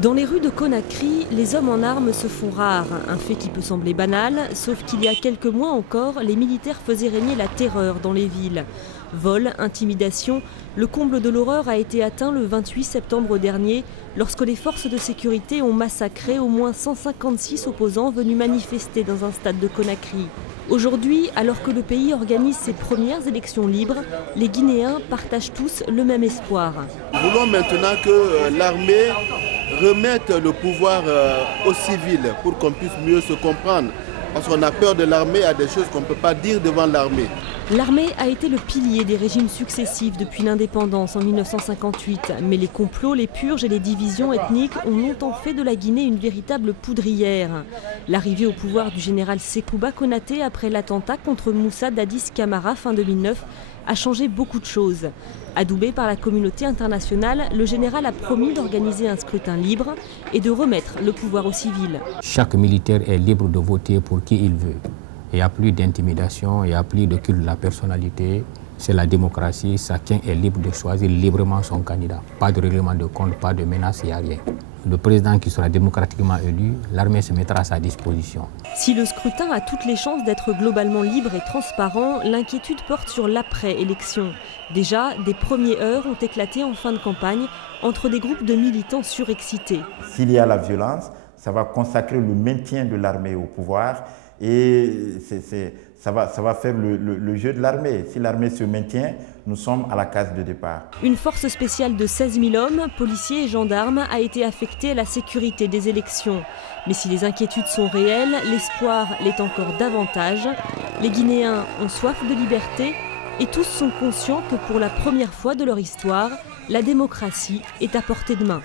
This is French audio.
Dans les rues de Conakry, les hommes en armes se font rares, un fait qui peut sembler banal, sauf qu'il y a quelques mois encore, les militaires faisaient régner la terreur dans les villes. Vol, intimidation, le comble de l'horreur a été atteint le 28 septembre dernier, lorsque les forces de sécurité ont massacré au moins 156 opposants venus manifester dans un stade de Conakry. Aujourd'hui, alors que le pays organise ses premières élections libres, les Guinéens partagent tous le même espoir. Nous voulons maintenant que l'armée remette le pouvoir aux civils pour qu'on puisse mieux se comprendre. Parce qu'on a peur de l'armée, il y a des choses qu'on ne peut pas dire devant l'armée. L'armée a été le pilier des régimes successifs depuis l'indépendance en 1958. Mais les complots, les purges et les divisions ethniques ont longtemps fait de la Guinée une véritable poudrière. L'arrivée au pouvoir du général Sékouba Konaté après l'attentat contre Moussa Dadis Camara fin 2009 a changé beaucoup de choses. Adoubé par la communauté internationale, le général a promis d'organiser un scrutin libre et de remettre le pouvoir aux civils. Chaque militaire est libre de voter pour qui il veut. Il n'y a plus d'intimidation, il n'y a plus de culte de la personnalité. C'est la démocratie, chacun est libre de choisir librement son candidat. Pas de règlement de compte, pas de menace, il n'y a rien. Le président qui sera démocratiquement élu, l'armée se mettra à sa disposition. Si le scrutin a toutes les chances d'être globalement libre et transparent, l'inquiétude porte sur l'après-élection. Déjà, des premières heures ont éclaté en fin de campagne entre des groupes de militants surexcités. S'il y a la violence, ça va consacrer le maintien de l'armée au pouvoir et ça va faire le jeu de l'armée. Si l'armée se maintient, nous sommes à la case de départ. Une force spéciale de 16 000 hommes, policiers et gendarmes, a été affectée à la sécurité des élections. Mais si les inquiétudes sont réelles, l'espoir l'est encore davantage. Les Guinéens ont soif de liberté et tous sont conscients que pour la première fois de leur histoire, la démocratie est à portée de main.